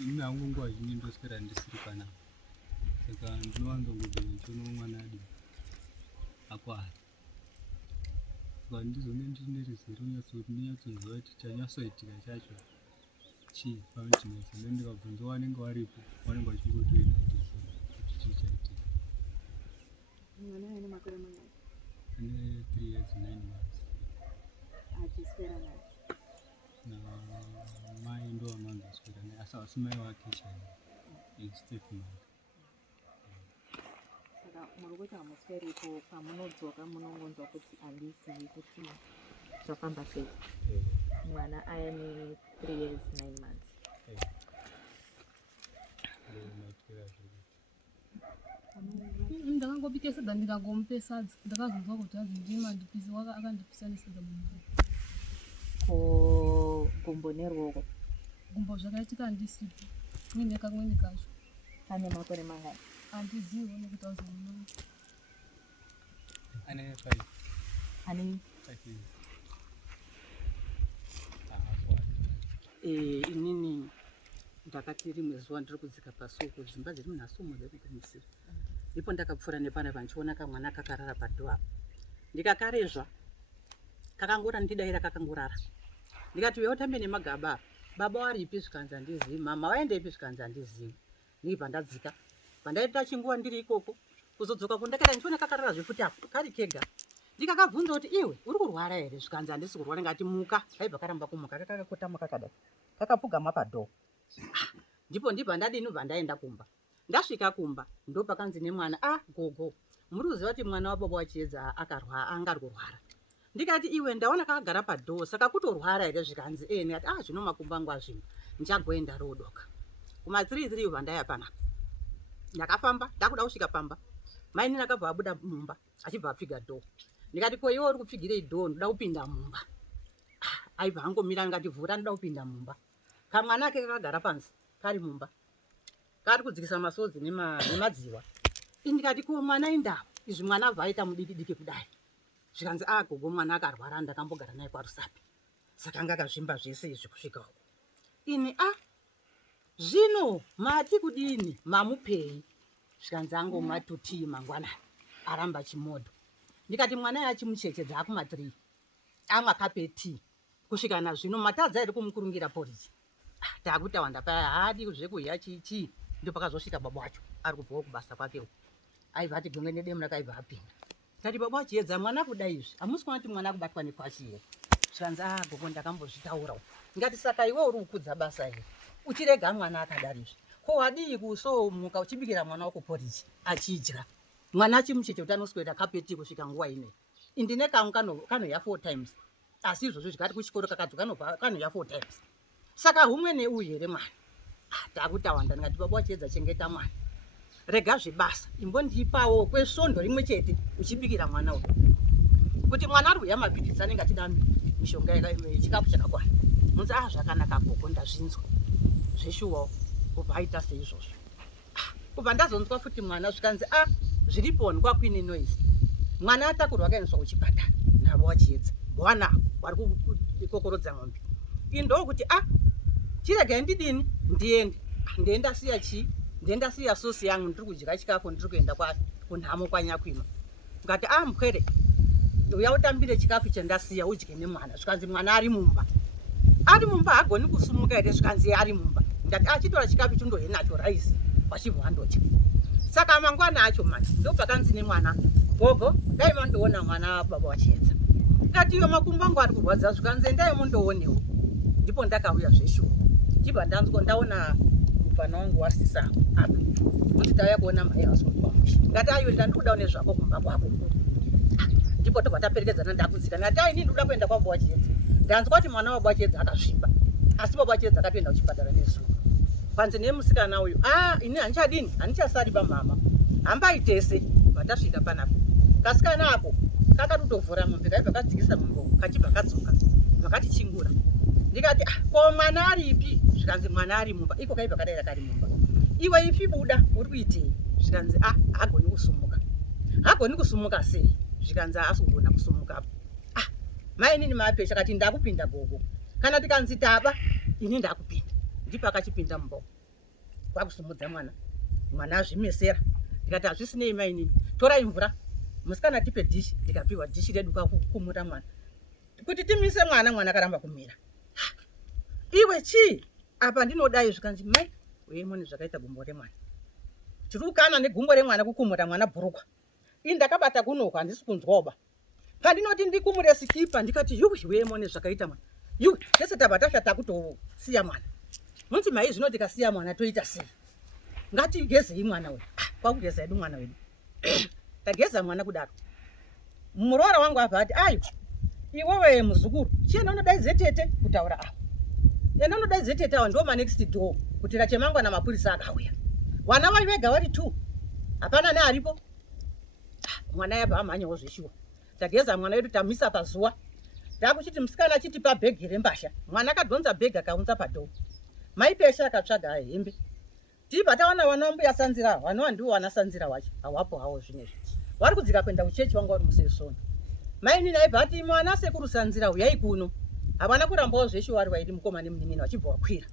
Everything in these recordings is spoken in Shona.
ina hangu nguva zhinji ndoswera ndisiri panapa, saka ndinowanza kudza ndichiona mwana adi akwari, saka ndizone ndine ruzivo ndinyatsonziva kuti chanyatsoitika chacho chii pamuchinesa. Then ndikabvunza wanenge waripo, wanenge wachingotoenda kuti chii chaitika. Mwana ane makore mangani? Ane 3 years 9 months. Achiswera naye? Mai ndo vamanzoswera naye, asi mai wake chaimo stepmother. Saka muri kuti hamusweripo, pamunodzoka munongonzwa kuti handizivi kuti zvafamba sei. Mwana ane 3 years 9 months. Ndakangopike sadza ndikagomupe sadza, ndakazonzwa kuti azindima ndipise, akandipisa nesadza mumvura. Ko gumbo neruoko? Gumbo zvakaitika handisipo, mwine kamweni kacho. Ane makore mangani? Handizivi nekuti auzomuona. Ane 5. Ane 5 years. Inini ndakati rimwe zuva ndiri kudzika pasuku, dzimba dziri munhasumo dzekuganisira. Ndipo ndakapfuura nepana pandichiona kamwana kakarara padhoa. Ndikakarezva, kakangora ndidaira kakangorara. Ndikati uya utambe nemagaba, baba waripi zvikanzi handizivi, mama waendepi zvikanzi handizivi. Ndibva ndadzika. Pandaita chinguva ndiri ikoko, kuzodzoka kundakaita ndichiona kakarara zvefuti apo, kari kega. Ndikakabvunza kuti iwe uri kurwara here zvikanzi handisi kurwara, ngati muka. Kaibva karamba kumuka, kakakotama kakadai, kakapfugama padhoa. Ndipo ndibva ndadini ubva ndaenda kumba. Ndasvika kumba ndo pakanzi nemwana, gogo muri kuziva kuti mwana wababa wachiedza angari kurwara. Ndikati iwe ndaona kakagara padhoa, saka kutorwara here zvikanzi ndikati zvino makumbo angu azvimba, ndichagoenda rodoka. Kuma 3 ubva ndaya panapa. Ndakafamba ndakuda kusvika Pamba, maini nakabva abuda mumba achibva apfiga dhoo. Ndikati ko iwe uri kupfigirei dhoo, ndoda kupinda mumba. Aibva angomira ngati vhura, ndoda kupinda mumba. Kamwana ake kakagara panzi kari mumba, kari kudzikisa masodzi nemadziwa. Ndikati ko mwana indavo, izvi mwana abva aita mudiki kudai. Zvikanzi gogo mwana akarwara, ndakambogara naye kwaRusape, saka anga akazvimba zvese izvi kusvika uko. Ini zvino mati kudini, mamupei? Zvikanzi angomatutii mangwanani, aramba chimodho. Ndikati mwana yachimuchechedza akuma 3, amwa kapeti kusvika nazvino matadza iri kumukurungira poriji. Takutawanda paya haadi zvekuhya chichi. Ndipo pakazosvika baba wacho ari kubvawo kubasa kwakewo, aibva ati gomwe nedemu rakaibva apinda. Tati baba wachiedza mwana kudai izvi, hamusi kuona kuti mwana kubatwa nekwashi here. Zvikanzi gogo ndakambozvitaurawo. Ndikati saka iwe uri kukudza basa here, uchirega mwana akadari izvi, ko wadii kusomuka uchibikira mwana wako poriji achidya? Mwana achimucheche kuti anoswera kapeti kusvika nguva ine. Indine kangu kanohya 4 times, asi izvozvo zvikati kuchikoro kakadzoka kanohya 4 times. Saka humwe neuyu here mwana. Takutawanda. Ndikati baba wachiedza chengeta mwana, rega zvibasa, imbondipawo kwesvondo rimwe chete uchibikira mwana uyu, kuti mwana ari kuhya mapirisi anenge achida mishonga chikafu chakakwana. Munzi zvakanaka gogo, ndazvinzwa zveshuwawo. Kubva aita seizvozvo. Kubva ndazonzwa futi mwana zvikanzi zviriponi kwakwine noise. Mwana atakurwa akaendeswa kuchipatara navo wachiedza, wana wari kukokorodza ng'ombe. Ndo kuti chirega ndidini ndiende. Ndendasiya chii? Ndendasiya sosi yangu, ndiri kudya chikafu, ndiri kuenda kunhamo kwanyakwima. Ngati mkwere uya utambire chikafu chendasiya udye nemwana. Zvikanzi mwana ari mumba. Ari mumba hagoni kusumuka here, zvikanzi ari mumba. Ndati achitora chikafu chondohe nacho raisi wachibva wandodya. Saka mangwana acho manje ndo pakanzi nemwana, gogo dai mandoona mwana baba wachiedza. Ndati iwe makumbo angu ari kurwadza, zvikanzi endai mundoonewo. Ndipo ndakauya zveshuwa, chibva ndaona mufana wangu wasisa apa kuti tauya kuona mai asopambushi. Ngati ayo ndandikuda une zvako kumba kwako. Ndipo tobva taperekedzana ndakudzika. Ndati ini ndikuda kuenda kwababa wachiedza. Ndanzwa kuti mwana wababa wachiedza akasviba, asi baba wachiedza akatoenda kuchipatara nezuva. Panzi nemusikana uyu, ini handichadini, handichasari pamama, hambai tese. Vatasvika panapa, kasikana ako kakatotovhura mombe, kaibva kadzikisa mombe kachibva kadzoka, vakatichingura. Ndikati ko mwana aripi? Zvikanzi mwana ari mumba. Iko kaibva kadaira kari mumba. Iwe ifi buda uri kuitei? Zvikanzi hagoni kusumuka. Hagoni kusumuka sei? Zvikanzi asi kugona kusumuka. Mai inini mapesha kati ndakupinda gogo, kana tikanzi taba ini ndakupinda. Ndipo akachipinda mumba. kwakusumudza mwana azvimesera. Ndikati hazvisinei mainini, torai mvura, musikana tipe dhishi. Ndikapiwa dhishi redu kwakukumura mwana kuti timise mwana karamba kumira. Iwe chii apa ndinodai zvikanzi mai weimoni zvakaita gumbo remwana. Tirukana negumbo remwana kukumura mwana bhurukwa. Ini ndakabata kunoko handisi kunzwaoba. Pandinoti ndikumure sikipa ndikati yuwi weimoni zvakaita mwana. Yuwi tese tabatasha takutosiya mwana. Munzi mai zvino tikasiya mwana toita sei? Ngatigezei mwana wedu. Kwakugeza edu mwana wedu. Tageza mwana kudaro. Muroora wangu apa ati ayo iwewe muzukuru chienda unodaidze tete kutaura apo. Enda unodaidze tete awo ndo next door kuti rachemangwa na mapurisa akauya. Wana vai vega vari 2. Hapana nearipo. Mwana yabva amanyawo zveshuwa. Tageza mwana wedu tamisa pazuwa. Takuchiti musikana achiti pabhegi rembasha. Mwana akadhonza bhegi akaunza padoo. Mai pesha akatsvaga hembe. Tibva taona wana mbuya sanzira, wana ndiwo wana sanzira wacho. Hawapo hawo zvinezvi. Wari kudzika kuenda kuchechi wanga uri musesona. Mai nini aibva ati mwana sekuru sanzira uyai kuno. Havana kurambawo zveshe wari waiti mukoma nemunin'ina wachibva wakwira.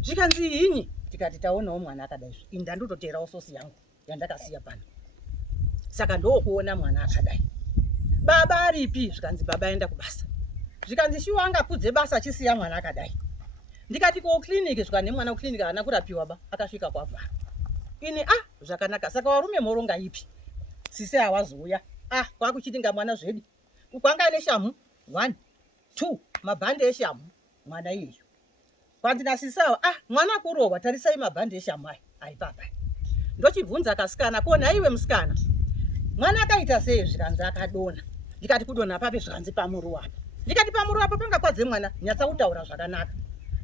Zvikanzi inyi tikati taonawo mwana akadai. Ini ndandototerawo sosi yangu yandakasiya pano. Saka ndokuona mwana akadai. Baba aripi? Zvikanzi baba aenda kubasa. Zvikanzi shuwa angakudze basa achisiya mwana akadai. Ndikati ko kliniki zvikane mwana kukliniki ana kurapiwa ba akasvika kwavhara. Ini zvakanaka saka warume moronga ipi? Sisi hawazouya. Kwakuchitinga mwana zvedu. Ukwanga neshamu 1 2 mabhande eshamu mwana iyeyo. Kwandina sisawa mwana kurowa tarisai mabhande eshamu ai baba. Ndochibvunza kasikana kona iwe musikana. Mwana akaita sei? Zvikanzi akadona. Ndikati kudona pape zvikanzi pamuru wapo. Ndikati pamuru wapo pangakwadze mwana nyatsa kutaura zvakanaka.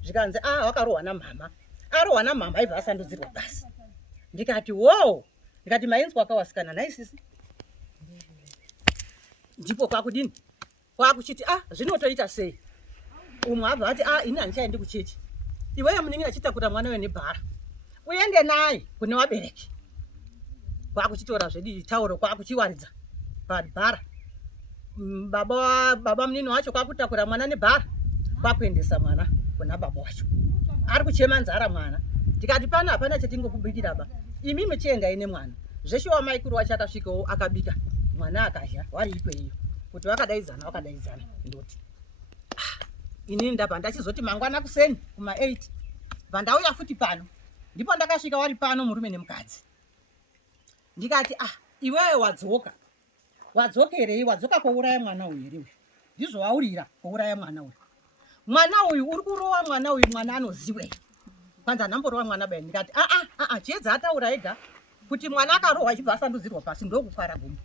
Zvikanzi wakarohwa namama. Arohwa namama aibva asandudzirwa basi. Ndikati wow. Ndikati mainzwa akawasikana naisisi. Ndipo kwakudini? Kwakuchiti zvinotoita sei? Umwe abva ati ini handichaendi kuchechi. Iweyo munin'ina chitakura mwana we nebhara. Uende naye kune wabereki. Kwakuchitora zvedu tauro kwakuchiwaridza pabhara. Baba munini wacho kwakutakura mwana nebhara. Kwakuendesa mwana kuna baba wacho. Ari kuchema nzara mwana. Ndikati pana hapana chatingokubikira ba. Imi muchienda ine mwana. Zveshe wamaikuru wacho akasvikawo akabika. Mwana akadya wari ikweyo. Kuti wakadaidzana ndoti. Ini ndabva ndachizoti mangwana kuseni kuma 8. Vandauya futi pano. Ndipo ndakasvika wari pano murume nemukadzi. Ndikati iwewe wadzoka. Wadzokerei? Wadzoka kouraya mwana uyu here? Ndizvo waurira kouraya mwana uyu. Mwana uyu uri kurowa mwana uyu mwana anoziwe. Kwanza namborowa mwana bai. Ndikati chiedza ataura ega kuti mwana akarohwa achibva asandudzirwa pasi ndokufara gumbo.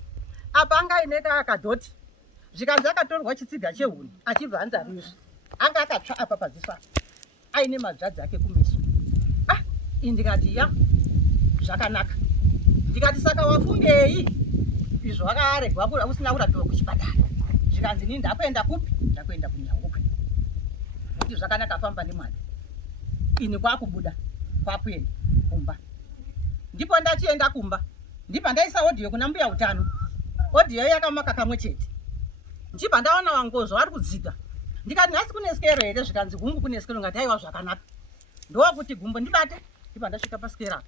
Apa anga ineka akadhoti. Zvikanzi akatorwa chitsiga chehuni achibva anzarizvi. Anga akatsva apa padziso aine madzvadzi ake kumeso. Ndikati zvakanaka. Ndikati saka wafungei? Izvo wakaregwa usina kurapiwa kuchipatara. Zvikanzi ini ndakuenda kupi? Ndakuenda kuNharauda. Kuti zvakanaka famba nemwana. Ini kwakubuda kwakuenda kumba. Ndipo ndachienda kumba. Ndipo ndaisa audio kuna mbuya utano. Audio yakamaka kamwe chete. Ndichibva ndaona wangozo ari kudzika. Ndikati nhasi kune skero here? Zvikanzi gungu kune skero. Ngati aiwa zvakanaka. Ndokuti gumbo ndibate. Ndipo ndasvika paskera.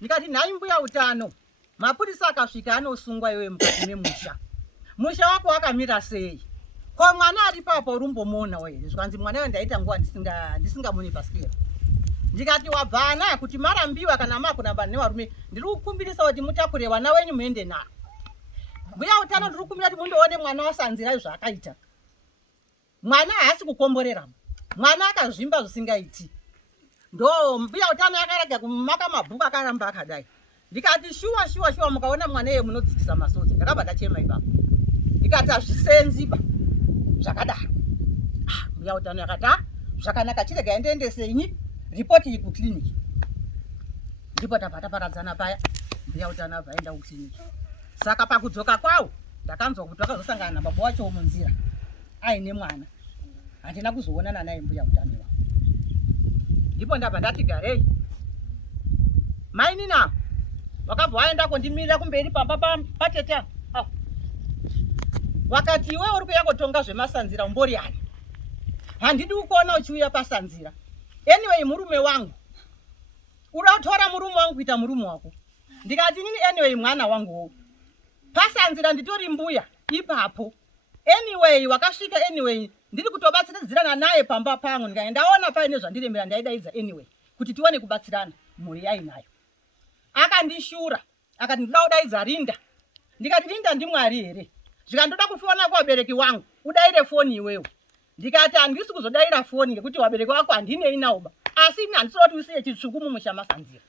Ndikati nhai mbuya utano. Mapurisa akasvika anosungwa iwe mukati memusha. Musha wako wakamira sei? Ko mwana ari papo urumbomona wewe. Zvikanzi mwana ndaita nguwa ndisingamuni paskera. Ndikati wabvana kuti marambiwa kana makunamba nevarume ndiri kukumbirisa kuti mutakure wana wenyu muende na. Mbuya utano ndiri kukumbira kuti mundoone mwana wasanzira zvakaita. Mwana haasi kukomborera. Mwana akazvimba zvisingaiti. Ndo mbuya utano yakarega kumaka mabhuku akaramba akadai. Ndikati shuwa mukaona mwana yeye munodzikisa masodzi. Ndakabva ndachema ipapo. Ndikati azvisenziba zvakadaro. Mbuya utano yakati zvakanaka chirega endesenyi ripoti kukliniki. Ndipo tabva taparadzana paya. Mbuya utano abva aenda kukliniki. Saka pakudzoka kwawo ndakanzwa kuti wakazosangana nababa wacho munzira aine mwana. Handina kuzoonana naye mbuya utano wawo. Ndipo ndabva ndati garei. Mainina wakabva waenda kondimirira kumberi Pamba patete. Wakati iwe uri kuya kutonga zvemasanzira umbori ani? Handidi kuona uchiuya pasanzira. Anyway murume wangu udatora murume wangu kuita murume wako. Ndikati nini anyway mwana wangu pasanzira nditori mbuya ipapo. Anyway wakasvika anyway ndiri kutobatsirana naye pamba pangu ndikaendaona paine zvandiremera ndaidaidza anyway kuti tione kubatsirana mhuri yainayo. Akandishura akati ndoda kudaidza Rinda. Ndikati Rinda ndimwari here. Zvikandoda kufona kuvabereki wangu udaire foni iwewe. Ndikati handisi kuzodaira foni ngekuti wabereki wako handinei nawoba. Asi ini handisiri kuti usiye chitsvuku mumusha masanzira.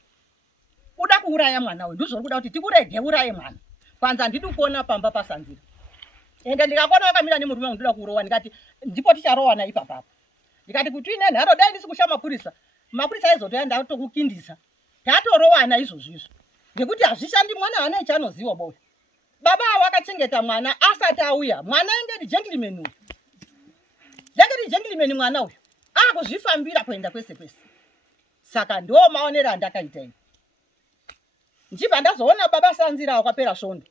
Uda kuuraya mwana uyu ndizvo kuda kuti tikurege uraye mwana. Kwanza ndidi kuona pamba pasanzira. Ende ndikakona wakamira nemurume wangu ndoda kurowa ndikati ndipo ticharowana ipapo. Ndikati kuti ine nharo dai ndisi kusha mapurisa. Mapurisa aizotoenda tokukindisa. Tatorowana izvozvizvo. Ngekuti hazvishandi mwana haana chanoziva boy. Baba wakachengeta mwana asati auya. Mwana enge gentleman uyu. Ndenge gentleman mwana uyu. Akuzvifambira kuenda kwese kwese. Saka ndo maonera andakaita ini. Nchibva ndazoona baba Sanzira wakapera svondo.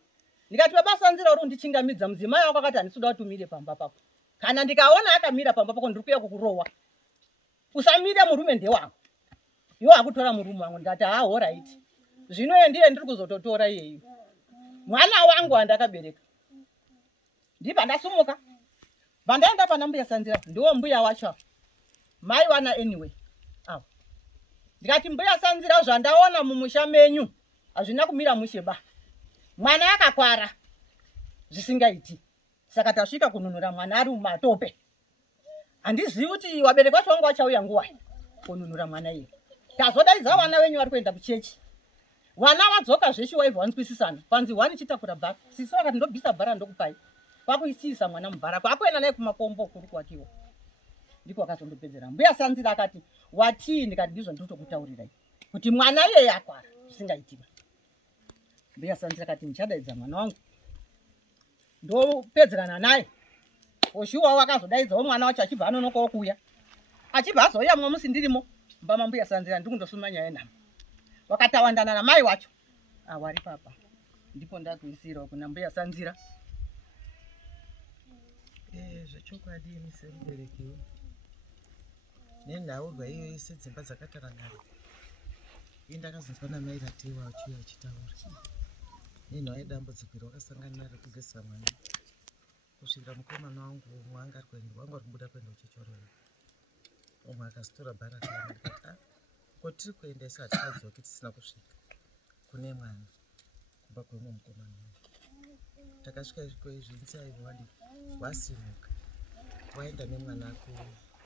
Ndikati baba Sanzira uri kundichingamidza mudzimai wako akati handisi kuda kuti umire pamba pako. Kana ndikaona akamira pamba pako ndiri kuuya kukurowa. Usamire murume ndewangu. Iwo akutora murume wangu ndikati all right. Zvino ndiye ndiri kuzototora iyeyo. Mwana wangu andakabereka. Ndibva ndasumuka. Vandaenda pana mbuya Sanzira ndiwo mbuya wacho. Mai wana anyway. Aw. Ndikati mbuya Sanzira zvandaona mumusha menyu hazvina kumira mushe ba. Mwana akakwara zvisingaiti. Saka tasvika kununura mwana ari mumatope. Handizivi kuti wabereki wacho wangu vachauya nguva kununura mwana iye. Tazodaidza vana venyu vari kuenda kuchechi. Vana vadzoka zveshe waibva vanzwisisana. Panzi wani chitakura bhara. Sisi vakati ndobvisa bhara ndokupai. Kwakuisiisa mwana mubhara. Kwakuenda naye kumakombo kuri kwakiwa. Ndiko akazondopedzera. Mbuya Sanzira akati watii ndikati ndizvo ndiri kutaurirai. Kuti mwana iye akwara zvisingaitika. Mbuya Sanzira akati ndichadaidza mwana wangu. Ndopedzerana naye. Oshuwa wakazodaidzawo mwana wacho achibva anonokawo kuuya. Achibva azouya mwamusi ndirimo. Mbama mbuya Sanzira ndiri kundosuma nyaya yenhamo. Wakatawandana namai wacho. Wari papa. Ndipo ndakuisirawo kuna mbuya Sanzira. Zvechokwadi imi semuberekiwo nenhaudzwa iyo yese dzimba dzakatarangana. Ini ndakazonzwa namai Rareiwa achiuya achitaura nenhau yedambudziko rakasangana naro kugezesa mwana kusvikira mukomana wangu umwe anga ari kubuda kuenda kuchichororo. Umwe akazotora bhara kana ndikati kwatiri kuenda isu hatikadzoki tisina kusvika kune mwana kubva kwemwe mukomana wangu. Takasvika izvi aivo wadi wasimuka waenda nemwana ako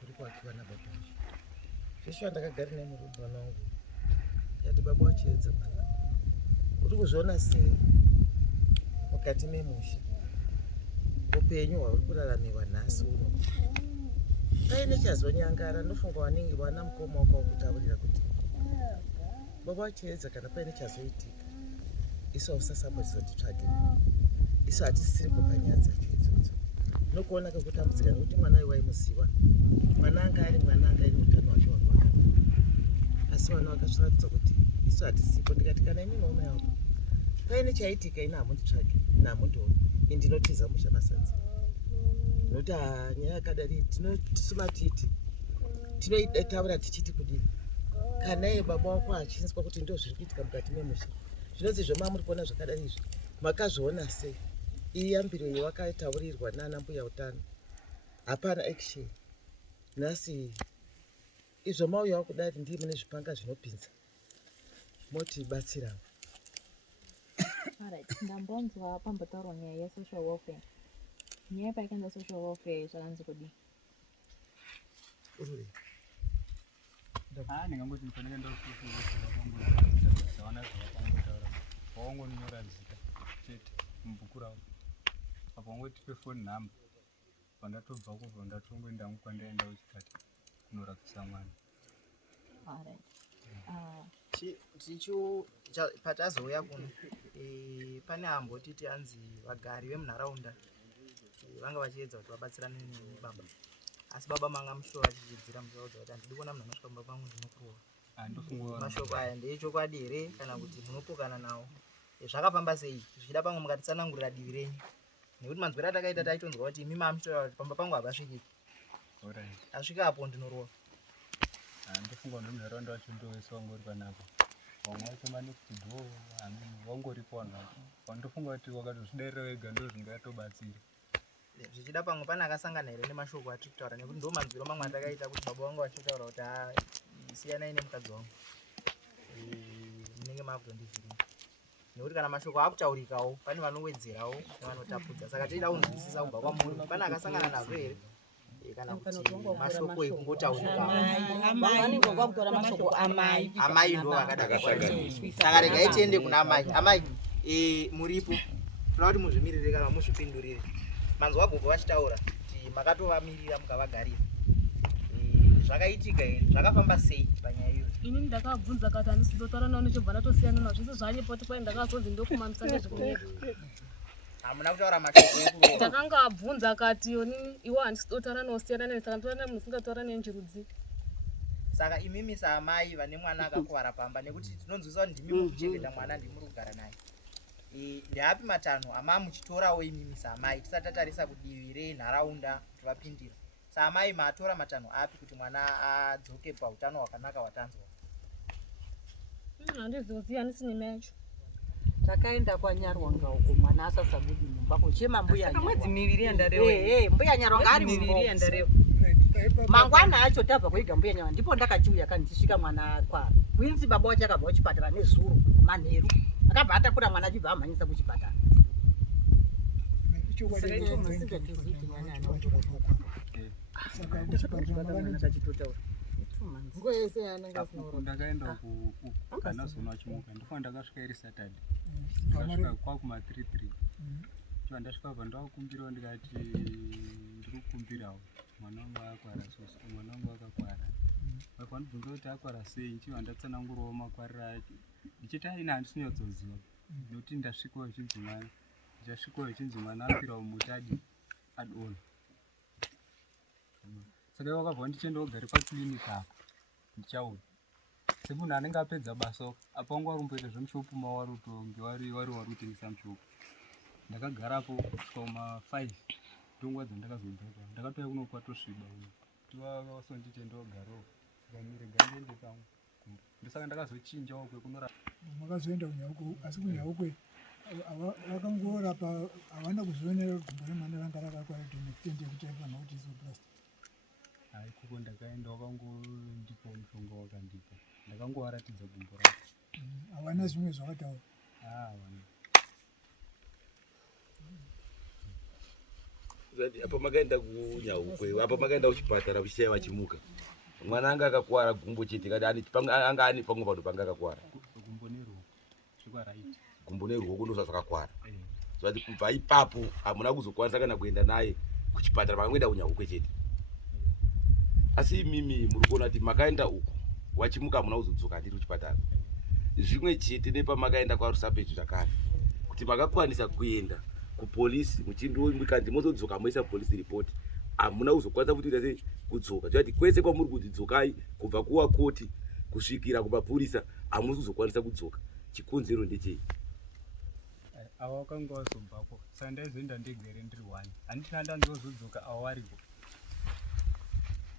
kuri kwakiwa nababa wacho. Zveshuwa ndakagara nemurumbwana wangu yati baba wachiedza mwana uri kuzviona sei mukati memusha upenyu hwauri kuraramiwa nhasi uno. Paine chazonyangara ndofunga wanenge wana mukoma wako wakutaurira kuti baba wachiedza kana paine chazoitika isu hausasambotizotitsvage. Isu hatisiripo panyaya dzacho idzodzo. Nokuona kwekutambudzika nekuti mwana uyu waimuziva. Mwana anga ari mwana anga ine utano hwake hwakanaka. Asi vana vakazviratidza kuti isu hatisipo. Ndikati kana imi maoma yako paine chaitika ine hamunditsvage ine hamundioni ini ndinotiza musha masadza. Nokuti nyaya yakadari tinosuma titi tinoitaura tichiti kudini. Kana iye baba wako achinzwa kuti ndo zviri kuitika mukati memusha zvinonzi zvoma muri kuona zvakadari izvi makazviona sei? Iyambiro yewakataurirwa nana mbuya utano hapana action. Nhasi izvo mauyawo kudari ndii mune zvipanga zvinopinza motibatsirawo. Alright, ndambonzwa pambotaurwa nyaya yesocial welfare. Nyaya paikaenda social welfare zvakanzi kudii? Ndingangoti ndifanike ndokuona zvavakangotaura waongonyora zita chete mubhuku ravo apa wangotipe phone number vandatobva kubva ndatongoenda kwandaenda uchikati kunorapisa mwana. Patazouya kuno pane ambotiti hanzi vagari vemunharaunda vanga vachiedza kuti vabatsirane nebaba. Asi baba manga mushova achidzidzira musaudza kuti handidi kuona munhu anosvika mumba pangu ndinokurowa. Mashoko aya ndeechokwadi here kana kuti munopokana nawo? Zvakafamba sei? Zvichida pamwe mukatitsanangurira divi renyu. Nekuti manzwira takaita taitonzwa kuti imi mamushova kuti pamba pangu havasvikiki. Asvika apo ndinorowa. ndofunga kuti munharaunda wacho ndoweso wangori panapa vamwe vacho mane kuti dho amini wangoripo vanhu vacho wandofunga kuti wakatozvidairira wega ndo zvingatobatsira zvichida pamwe pane akasangana here nemashoko atiri kutaura nekuti ndo manzwiro mamwe atakaita kuti baba vangu vachitaura kuti siyanai nemukadzi wangu munenge makutondivhirira nekuti kana mashoko akutaurikawo pane vanowedzerawo nevanotapudza saka tichida kunzwisisa kubva kwamunhu pane akasangana nazvo here kana kuti mashoko ekungotaurikaamai ndo vakada saka regai tiende kuna amai muripo toda kuti muzvimirire kana muzvipindurire manzwa bhobho vachitaura kuti makatovamirira mukavagarira zvakaitika here zvakafamba sei panyaya iyoyo inini ndakabvunza kati handisi ndotaura nao nechobva ndatosiyana nazvo zvese zvanyepoti kwai ndakazonzi ndokumamisa nezvekunyepa hamuna kutaura mashoko ekuroa ndakanga abvunza kati onini iwo handisi dotaura nosiyana neni saka ndotaura nemunhu usingataura nenjirudzi saka imimi saamai vane mwana akakuvara pamba nekuti tinonzwisa kuti ndimi mukuchengeta mwana ndimuri kugara naye ndeapi matanho amamuchitorawo imimi saamai tisati tatarisa kudivi renharaunda kuti vapindira saamai matora matanho api kuti mwana adzoke pautano hwakanaka hwatanzwa handizoziva handisi nemacho takaenda kwanyarwanga uko mwana asasabudi mumba kuchema mbuya mwedzi miviri yandarewa mbuya nyarwanga ari miviri mangwana acho tabva kuiga mbuya nyarwanga ndipo ndakachiuya kandisvika mwana kwara kwinzi baba wacho akabva kuchipatara nezuro manheru akabva atakura mwana achibva amhanyisa kuchipatara ndakaenda kukanazona wachimuka ndofana ndakasvika iri Saturday ndakasvika kwakuma33 chiva ndasvika bva ndavakumbirawo ndikati ndiri kukumbirawo mwana wangu akwara soso mwana wangu akakwara vafanibvunza kuti akwara sei nchiva ndatsanangurawo makwariro acho ndichiti aina handisinyatsoziva nokuti ndasvikawo ichinzi mwana afira mumuti adona saka wakabva ndichendogari paklinika apa ndichauya semunhu anenge apedza basa apa wangu warumboita zvemushopu mawarutonge wari kutengesa mushopu ndakagarapo kusvika kuma5 ndonguva dzandakazodzoka ndakatouya kuno kwatosviba tiwasondichendogarawo saka ndiende pangu ndosaka ndakazochinjawo kwekunora makazoenda kunyauko asi kunyauko vakangorapa havana kuzvionera gumbo remwana ranga rakakwara donekutende kutaipa nokuti isoplast hai kuko ndakaenda wakangondipa mushonga wakandipa ndakangowaratidza gumbo rako havana zvimwe zvakataura havana apa makaenda kunyaukwe apa makaenda kuchipatara kuchishaya vachimuka mwana anga akakwara gumbo chete kati anga ane pamwe panhu panga akakwara gumbo neruoko ndo zvazvakakwara zvati kubva ipapo hamuna kuzokwanisa kana kuenda naye kuchipatara makangoenda kunyaukwe chete asi imimi muri kuona kuti makaenda uko wachimuka hamuna kuzodzoka ndiri kuchipatara zvimwe chete nepamakaenda kwarusapetu zvakare kuti makakwanisa kuenda kupolisi muchindokanzi mozodzoka moisa polisi report hamuna kuzokwanisa kuti ita kudzoka zvati kwese kwamuri kuti dzokai kubva kuwakoti kusvikira kumapurisa hamuna kuzokwanisa kudzoka chikonzero ndechei ava wakanga wazobvako saka ndaizoenda ndegere ndiri 1 handiti ndandiozodzoka ava wariko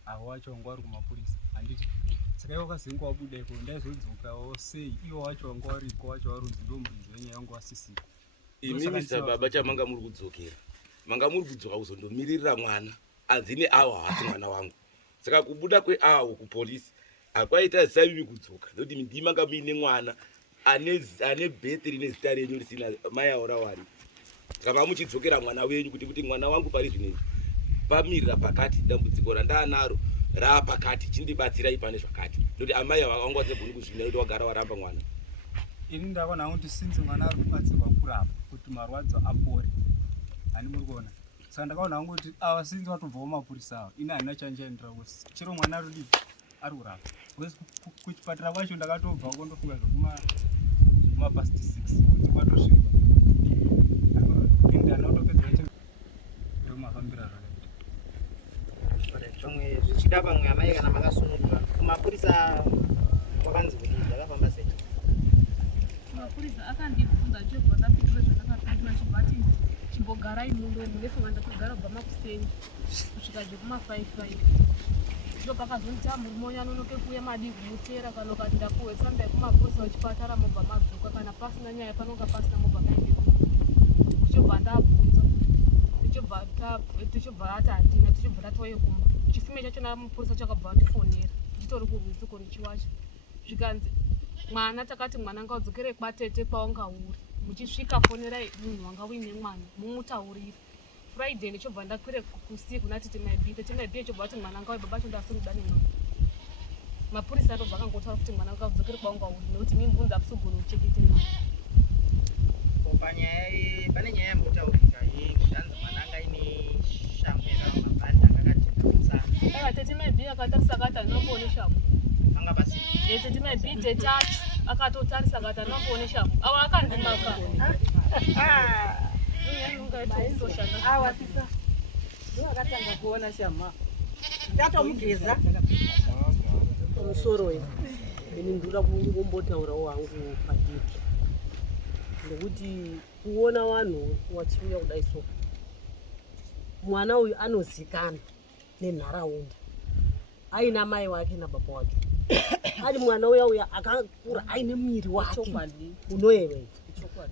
ava wacho wanga wari kumapurisa handiti saka iwe wakazenga wabuda iko ndaizodzokawo sei iwo wacho wanga wariko wacho warunzi ndo muridzi wenyaya wanga wasisiko imimi sababa chamanga muri kudzokera manga muri kudzoka kuzondomirira mwana anzine awa haasi mwana wangu saka kubuda kweawo kupolisi hakwaita zisa mimi kudzoka nokuti ndimanga muine mwana ane bhethri nezita renyu risina mai aora wari saka mamuchidzokera mwana wenyu kuti mwana wangu pari zvinezvi pamirira pakati dambudziko randaanaro raapakati chindibatsirai pane zvakati nokuti amai ava vanga vasingagoni kuzvina kuti wagara waramba mwana ini ndakaona kuti sinzi mwana ari kubatsirwa kurapa kuti marwadzo apore hani muri kuona saka ndakaona hangu kuti ava sinzi watobvawo mapurisa avo ini handina chanjaendera kusi chero mwana ari kurapa kuchipatara kwacho ndakatobva kondofunga zvekuma past 6 kuti kwatosviba ende anotopedza ndomafambira zvakaita zvimwe zvichida pamwe amai kana makasununguka kumapurisa kwakanzi kuti ndakafamba sei mapurisa akandibvunza chobva ndapindura zvandakapindura chibva ati chimbogarai muno munefunga ndakagara kubva makuseni kusvika zvekuma5 zviro pakazonzi murume uya anonoke kuuya madi kumutera kana ukati ndapuwe tsamba yekumapurisa wechipatara mobva madzoka kana pasina nyaya panonga pasina mobva maende tichobva ndabvunza tichobva ati handina tichobva tatauye kumba chifume chachona mupurisa chakabva atifonera tichitori kurwizi konichi wacho zvikanzi mwana takati mwana ngaudzokere Kwatete kwaunga uri muchisvika fonerai munhu wanga uine mwana mumutaurire Friday ndichobva ndakwire kusiku nati timaibhite chobva ati mwana ngauye baba cho ndasikuda nemwana mapurisa atobva akangotaura kuti mwana ngaudzokere kwaunga uri nekuti mimbunza akusogona kuchekete mwana panyaya pane nyaya yambotaurika yekutanzi mwana anga ine shamhu yakamabhanda akatenda kutsana aiwa tete maibhi akatarisa akati andinamboone shamhu anga pasina tete maibhi tete acho akatotarisa akati andinamboone shamhu ava akandimaka awa sisa ndowakatanga kuona shamha tatomugeza musoro ini ndinoda kumbotaurawo hangu padiki nekuti kuona vanhu vachiuya kudai so mwana uyu anozikana nenharaunda aina mai wake nababa wake ari mwana uya akakura aine muviri wake unoyevedza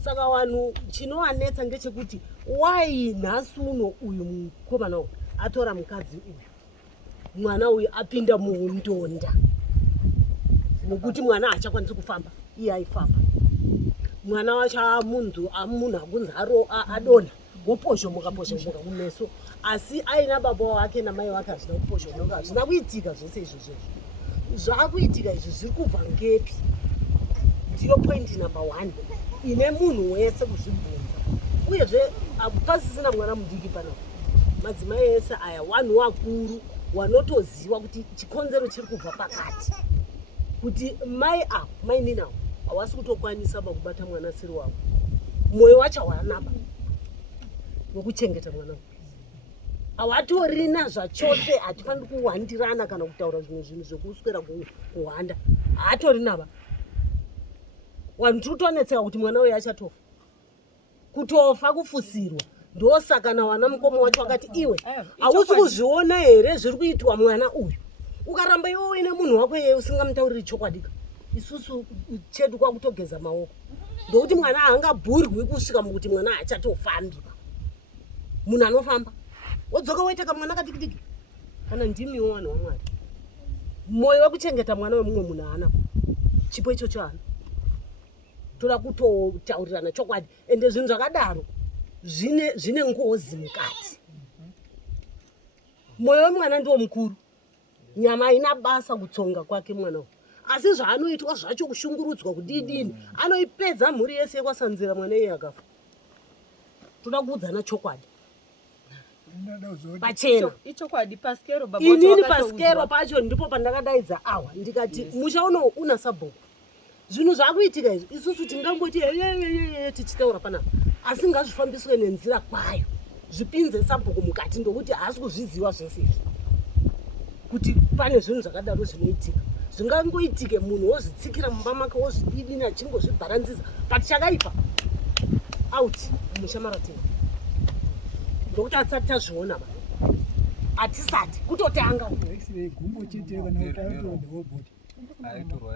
saka vanhu chinovanetsa ngechekuti wai nhasi uno uyu mukomana uyu atora mukadzi uyu mwana uyu apinda muundonda nokuti mwana haachakwanisi kufamba iye aifamba mwana wacho amunhu akunzi adonha wopozhomoka kumeso asi aina baba wake namai wake hazvina kupozhomoka hazvina kuitika zvese izvozvo zvaakuitika izvi zviri kubva ngepi ndiyo poindi number 1 ine munhu wese kuzvibvunza uyezve pasisina mwana mudiki panapa madzimai ese aya vanhu vakuru vanotoziva kuti chikonzero chiri kubva pakati kuti mai avo mainini avo havasi kutokwanisa pakubata mwana siri wavo mwoyo wacho hawanaba wekuchengeta mwana havatorina zvachose hatifaniri kuhwandirana kana kutaura zvimwe zvinhu zvekuswera kuhwanda haatorina vanhu tiri kutonetseka kuti mwana uyu achatofa kutofa kufusirwa ndosaka na wana mukoma wacho wakati iwe hausi kuzviona here zviri kuitwa mwana uyu ukaramba iwe uine munhu wako yeye usingamutauriri chokwadi isusu chedu kwakutogeza maoko ndokuti mwana haangabhurwi kusvika mukuti mwana haachatofambi munhu anofamba wodzoka woita kamwana kadikidiki kana ndimiwo vanhu vamwari mwoyo wekuchengeta mwana wemumwe munhu haana chipo ichocho haana toda kutotaurirana chokwadi ende zvinhu zvakadaro zvine ngozi mukati mwoyo wemwana ndiwo mukuru nyama haina basa kutsonga kwake mwana uyu asi zvaanoitwa zvacho kushungurudzwa kudidini anoipedza mhuri yese yekwasanzira mwana iye akafa toda kuudzana chokwadi pachena inini paskero pacho ndipo pandakadaidza awa ndikati musha uno una sabhuku zvinhu zvakuitika izvi isusu tingangoti tichitaura panapa asi ngazvifambiswe nenzira kwayo zvipinze sabhuku mukati ndokuti haasi kuzviziva zvese izvi kuti pane zvinhu zvakadaro zvinoitika zvingangoitike munhu wozvitsikira mumba make wozvidini achingozvibharanzisa but chakaipa auti musha maratina ndokuti hatisati tazviona ba hatisati kutotanga gumbo chete kana kuti aitorwa ndewobhoti aitorwa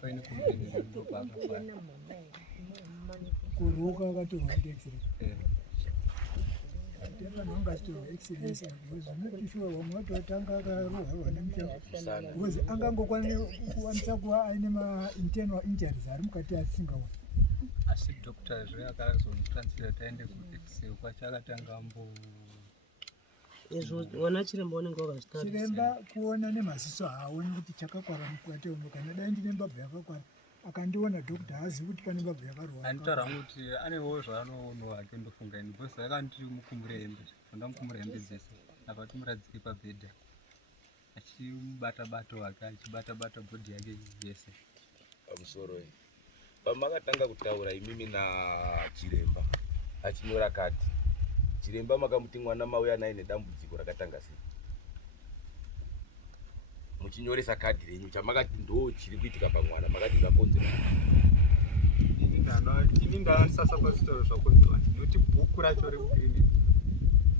paine kumbenii kuruka akatorwa x-ray vanonga chitorwa x-ray zvinotishuwa vamwe vatotanga akarohwa nemusha because angangokwanisa kuva aine ma-internal injuries ari mukati asingaoni asi dhokuta zve akazomutranslate taende ku-x-ray kwacho akatanga izvo wana chiremba unenge wakazvitarisa chiremba kuona nemaziso haaoni kuti chakakwara mukati wemwe kana dai ndine mbabvu yakakwara akandiona dhokuta haazivi kuti pane mbabvu yakarwa anditaura kuti anewo zvaanoonwa ake ndofunga ini bcause akanditi mukumure hembe ndamumukumura hembe dzese apa timuradzike pabhedha achimubata-bata wake achibata-bata bhodhi yake yese pamusoro pamakatanga kutaura imimi nachiremba achinyora kati chiremba makamuti mwana mauya naye nedambudziko rakatanga sei muchinyoresa kadhi renyu chamakati ndo chiri kuitika pamwana makati zvakonzera ini ndanisasa pazvitoro zvakonzerwa nekuti bhuku racho rekukiriniki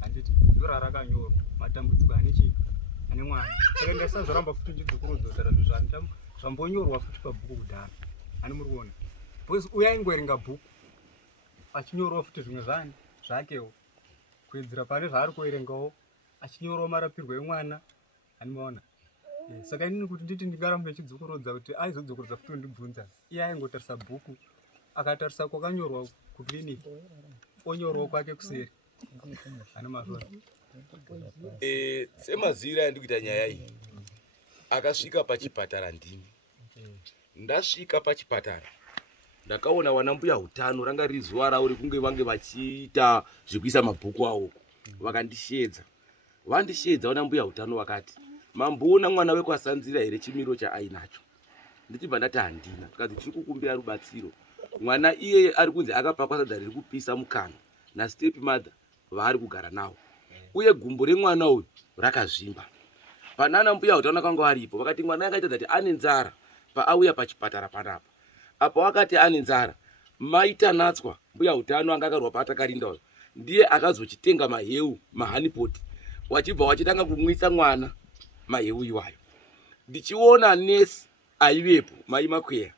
handiti ndo rarakanyorwa matambudziko ane mwana saka ndasazoramba futi ndidzikurudzira zvinhu zvambonyorwa futi pabhuku kudhara ani muri kuona because uya aingoerenga bhuku achinyorawo futi zvimwe zvani zvakewo kuedzera pane zvaari kuerengawo achinyorawo marapirwo emwana animaona saka inini kuti nditi ndingarambe ndichidzokorodza kuti aizodzokorodza futi kundibvunza iye aingotarisa bhuku akatarisa kwakanyorwa kukliniki onyorwawo kwake kuseri ane mazvona semaziviro andikuita nyaya iyi akasvika pachipatara ndini ndasvika pachipatara ndakaona wana mbuya hutano ranga riri zuva ravo rekunge vange vachiita zvekuisa mabhuku avo vakandishedza wana mbuya hutano vakati mamboona mwana wekwasanzira here chimiro chaainacho ndichibva ndati handina tikazi tiri kukumbira rubatsiro mwana iyeye ari kunzi akapakwa sadza riri kupisa mukanwa nastep mother vaari kugara navo uye gumbo remwana uyu rakazvimba panana mbuya hutano akanga varipo vakati mwana akaita kuti ane nzara paauya pachipatara panapa apa wakati ane nzara maitanatswa mbuya hutano anga akarwa paatakarinda uyu ndiye akazochitenga maheu mahanipoti wachibva wachitanga kumwisa mwana maheu iwayo ndichiona nesi aivepo mai makwera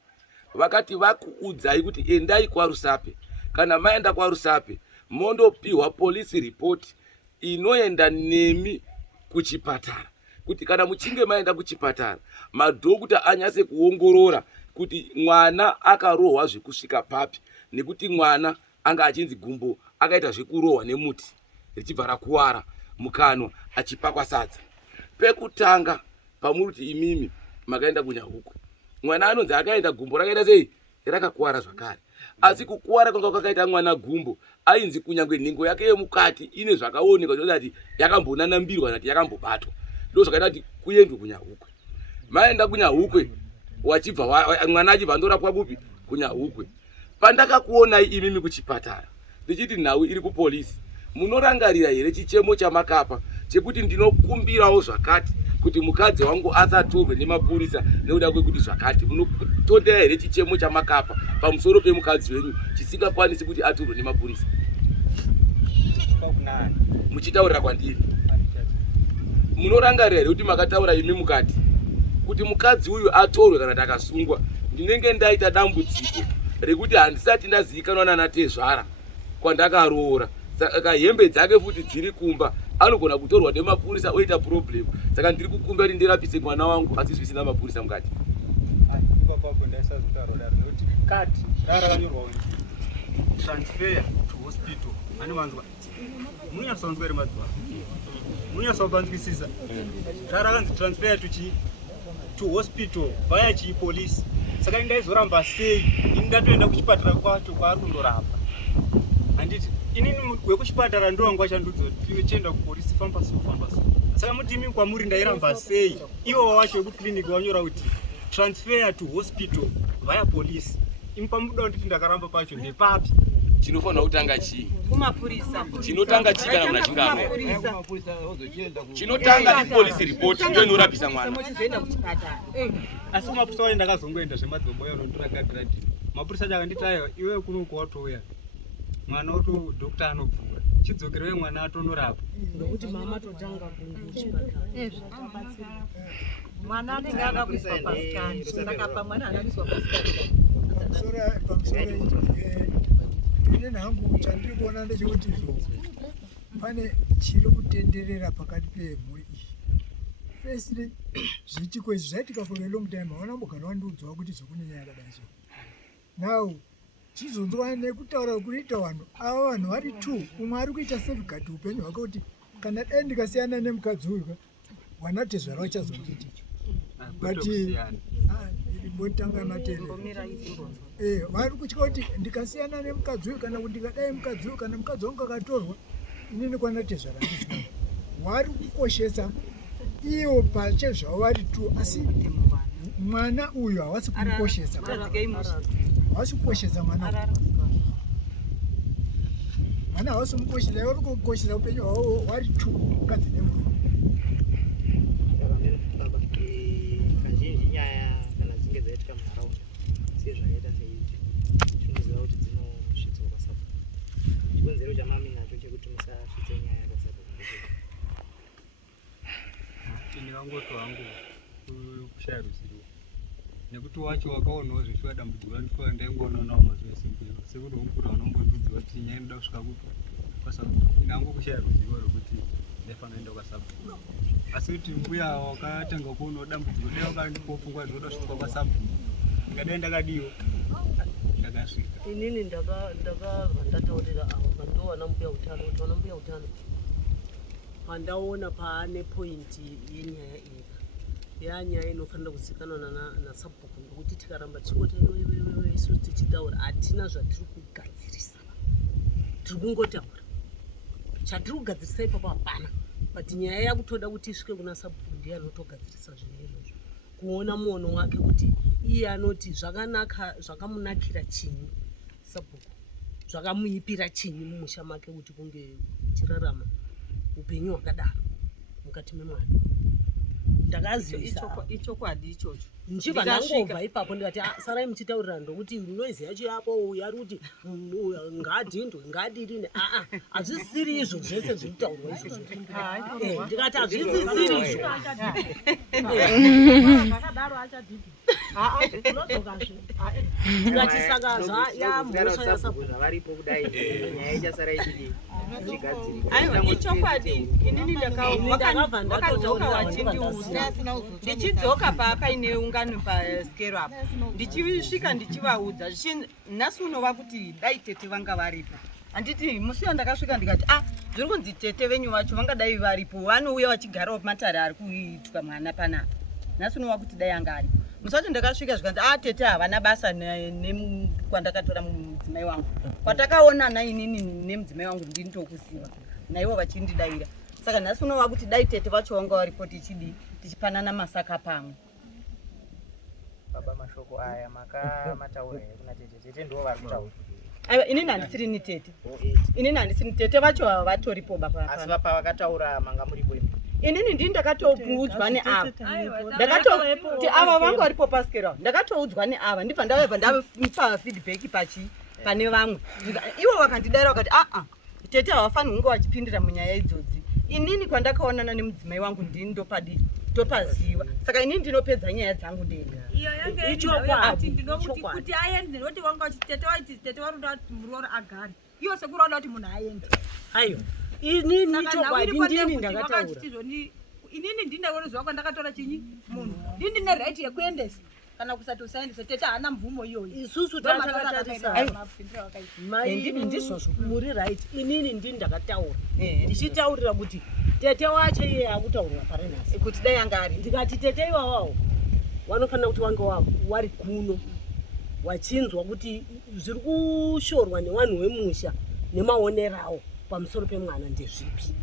vakati vakuudzai kuti endai kwarusape kana maenda kwarusape mondopiwa police report inoenda nemi kuchipatara kuti kana muchinge maenda kuchipatara madhokuta anyase kuongorora kuti mwana akarohwa zvekusvika papi nekuti mwana anga achinzi gumbo akaita zvekurohwa nemuti richibva rakuwara mukanwa achipakwa sadza pekutanga pamuruti imimi makaenda kunyahuku mwana anonzi akaenda gumbo rakaita sei rakakuwara zvakare asi kukuwara kwanga kwakaita mwana gumbo ainzi kunyangwe nhengo yake yemukati ine zvakaonekwa zvinoita kuti yakambonanambirwa kuti yakambobatwa ndo zvakaita kuti kuendwe kunyahukwe maenda kunyahukwe wachibva mwana achibva ndorapwa bupi kunyahukwe pandakakuonai imimi kuchipatara ndichiti nhau iri kupolisi munorangarira here chichemo chamakapa chekuti ndinokumbirawo zvakati kuti mukadzi wangu asatorwe nemapurisa nekuda kwekuti zvakati munotondera here chichemo chamakapa pamusoro pemukadzi wenyu chisingakwanisi kuti atorwe nemapurisa muchitaurira kwandiri munorangarira here kuti makataura imi mukati kuti mukadzi uyu atorwe kana takasungwa ndinenge ndaita dambudziko rekuti handisati ndazivikanwa nanatezvara kwandakaroora saka hembe dzake futi dziri kumba anogona kutorwa nemapurisa oita problem saka ndiri kukumba kuti ndirapise mwana wangu asi zvisina mapurisa mukati kati rakanyorwa transfer to hospital ane manzwa munyasanzwa ere madzwa munyasaubanzwisisa rarakanzi transfer to hospital via chipolisi saka ingaizoramba sei ini ndatoenda kuchipatara kwacho kwaari kundorapa handiti inini wekuchipatara ndo wangu achandudzo tichienda kupolisi famba so saka muti imi kwamuri ndairamba sei iwo wacho wekukliniki wanyora kuti transfer to hospital via police imi pamuda kuti ndakaramba pacho ndepapi chinofanira kutanga chii kumapurisa chinotanga chii kana muna chingano chinotanga police report ndio inorapisa mwana mochizoenda kuchipatara asi kumapurisa wale ndakazongoenda zvemadzombo yawo ndorakagira ndi mapurisa chakanditi ayo iwe kunoku watouya mwana oto dokta anobvura chidzokerewe mwana atonorapa nokuti mama totanga kuchipatara mwana anenge akakuiswa pasikani saka pamwana anakuiswa pasikani pamusoro ine nhangu chandiri kuona ndechekuti pane chiri kutenderera pakati pemhuri iyi firstly zviitiko izvi zvaitika for a long time hawana mbogara wandiudzwa kuti zokunyanya yakadai so now chizonzwa nekutaura kuita vanhu ava vanhu vari two umwe ari kuita safeguard upenyu hwake kuti kana dai ndikasiyana nemukadzi uyu wanatezvara wachazonditi but mbotanga matende vari kutya kuti ndikasiyana nemukadzi uyu kana kuti ndikadai mukadzi uyu kana mukadzi wangu akatorwa inini kwanatezvara ndizvona vari kukoshesa ivo pachezvavo vari two asi mwana uyu havasi kumukoshesa havasi kukoshesa mwana havasi kumukoshesa vari kukoshesa upenyu hwavo vari two mukadzi nemurume kazhinji nyaya kana dzinge dzaitika munharaunda sezvakaita seidzi tinoziva kuti dzinosvitswa kwasapo chikonzero chamami nacho chekuti musasvitse nyaya kwasapo ine angoto hangu kushaya ruzivo nekuti wacho wakaonawo zvichiva dambudziko randifa ndaingoonanawo mazuva esimbiwa sekuti wokura unombotudziwa kuti nyaya inoda kusvika kuto kwasabhuku inango kushaya ruzivo rwekuti ndaifanira enda kwasabhuku asi kuti mbuya wakatanga kuonawo dambudziko dai wakandipofungwa zvinoda kusvika kwasabhuku ngadai ndakadiwo ndakasvika. Inini ndataurira avo vandowana mbuya utano kuti wana mbuya utano pandaona paane pointi yenyaya iyi yanyaya inofanira kuzikanwa nasabhuku nokuti tikaramba chingoti isusu tichitaura hatina zvatiri kugadzirisa tiri kungotaura chatiri kugadzirisa ipapo hapana but nyaya yakutoda kuti isvike kuna sabhuku ndiye anotogadzirisa zvinhu izvozvo kuona muono wake kuti iye anoti zvakanaka zvakamunakira chinyi sabhuku zvakamuipira chinyi mumusha make kuti kunge chirarama upenyu hwakadaro mukati memwana ndakazivisa ichokwadi ichocho njiva ndangobva ipapo ndikati sarai muchitaurira ndokuti noizi yacho yapo yari kuti ngadhindwe ngadirine hazvisiri izvo zvese zviritaurwa izvozvo ndikati hazvisisiri izvo ndikati saka yamhosva yasavaripo kudai nyaya ichasara ichidii ichokwadi inini ndakavhandakadzoka wachindiudza ndichidzoka paine ungano paskero apo ndichisvika ndichivaudza nhasi unova kuti dai tete vanga varipo handiti musi wandakasvika ndikati zviri kunzi tete venyu vacho vangadai varipo vanouya vachigarawo matare ari kuitwa mwana panapa nhasi unova kuti dai anga aripo musi wacho ndakasvika zvikanzi tete havana basa kwandakatora mudzimai wangu kwatakaonana inini nemudzimai wangu ndinitokuziva naivo vachindidayira saka nhasi unova kuti dai tete vacho vanga varipo tichipanana masaka pamwe. Baba mashoko aya mataura kuna tete ndo vari kutaura aiwa inini handisiri ni tete inini handisiri ni tete vacho vatoripo baba asi vapa vakataura manga muripo imi inini ndini ndakatoudzwa neava ndakatoti ava vanga varipo paskero ndakatoudzwa neava ndibva ndavabva ndapa feedback pane vamwe ivo vakandidayira vakati tete havafaniri kunge vachipindira munyaya idzodzi inini kwandakaonana nemudzimai wangu ndini ndopaziva saka inini ndinopedza nyaya dzangu ndega kuti aende noti wanga tete varuda kuti muroro agare iwo sekuru vada kuti munhu aende aiwa inini chokwadi ndini ndakataura inini ndineunoziva kwandakatora chinyi munhu ndini ndine right yekuendesa kana kusati usaendesa tete haana mvumo iyoyo isusu tatakatarisa maindini ndizvozvo muri right inini ndini ndakataura ndichitaurira kuti tete wacho iye akutaurira parenhasi kuti dai anga ari ndikati tete iwawawo wanofanira kuti wange wari kuno wachinzwa kuti zviri kushorwa nevanhu vemusha nemaonerawo pamusoro pemwana ndezvipi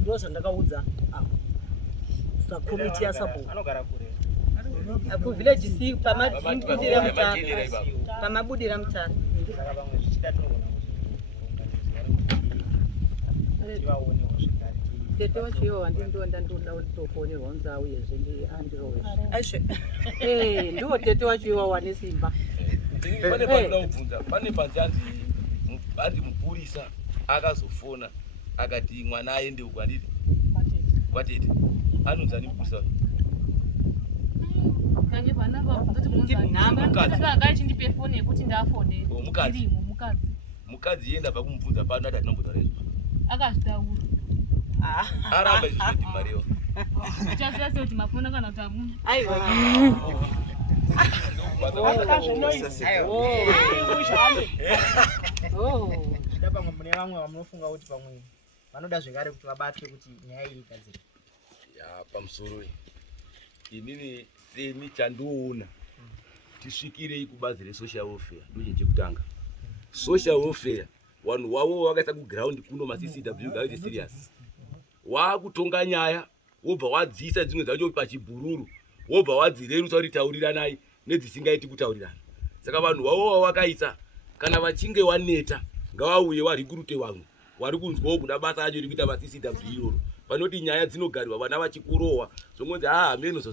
ndo zvandakaudza sakomiti yasabhuku anogara kure kuvillage c pamabudira mutara saka vamwe zvichida toona tivaonewo zvekare tete wacho iwo handindoda tofonerwa unzi auyezve ndiandirowe aisve ndiwo tete wacho iwo wane simba pane pandoda kubvunza pane panzanzi handi mupurisa akazofona akati mwana aende uku handiti kwatete anonzi ani mupurisa kange vana vabvunza kuti munzagachindipe foni yekuti ndafone irimo mukadzi yenda bva kumubvunza pano ati atinambotaurizwa akazvitaura aramba ichizvoti mariwa uchasiya sekuti mafona kana kuti amuna zvida pamwe mune vamwe vamunofunga kuti pamwe vanoda zvekare kuti vabatwe kuti nyaya iyi igadzire pamusoro inini seni chandoona tisvikirei kubazi resocial welfare ndoche chekutanga social welfare vanhu wavo vakaisa kuground kuno maccw gaite serious wakutonga nyaya wobva wadziisa dzimwe dzacho pachibhururu wobva wadzirerutsa kuti tauriranai nedzisingaiti kutaurirana saka vanhu wavo vakaisa kana vachinge waneta ngavauye varikurute vamwe vari kunzwawo kuda basa racho rikuita maccw iroro panoti nyaya dzinogariwa vana vachikurohwa zvongonzi hamenozvo